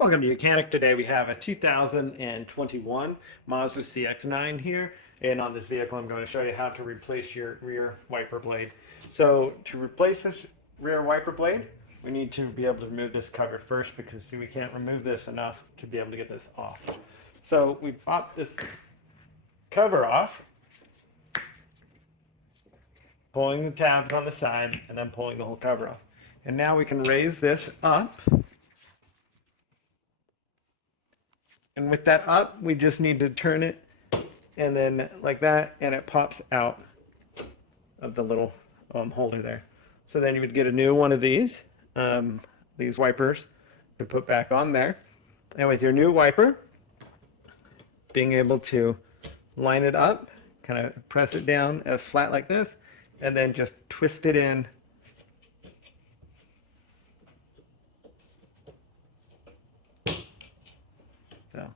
Welcome to Mechanic. Today we have a 2021 Mazda CX-9 here, and on this vehicle I'm going to show you how to replace your rear wiper blade. So to replace this rear wiper blade, we need to be able to remove this cover first because see, we can't remove this enough to be able to get this off. So we pop this cover off, pulling the tabs on the side and then pulling the whole cover off. And now we can raise this up. And with that up, we just need to turn it and then like that, and it pops out of the little holder there. So then you would get a new one of these wipers to put back on there. And with your new wiper, being able to line it up, kind of press it down flat like this, and then just twist it in. So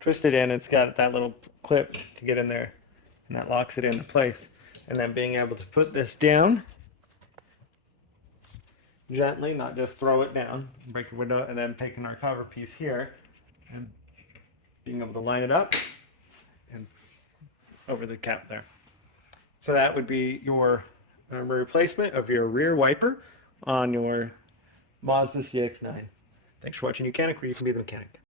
twist it in, it's got that little clip to get in there, and that locks it into place. And then being able to put this down gently, not just throw it down, break the window, and then taking our cover piece here and being able to line it up and over the cap there. So that would be your replacement of your rear wiper on your Mazda CX-9. Thanks for watching Mechanic, where you can be the mechanic.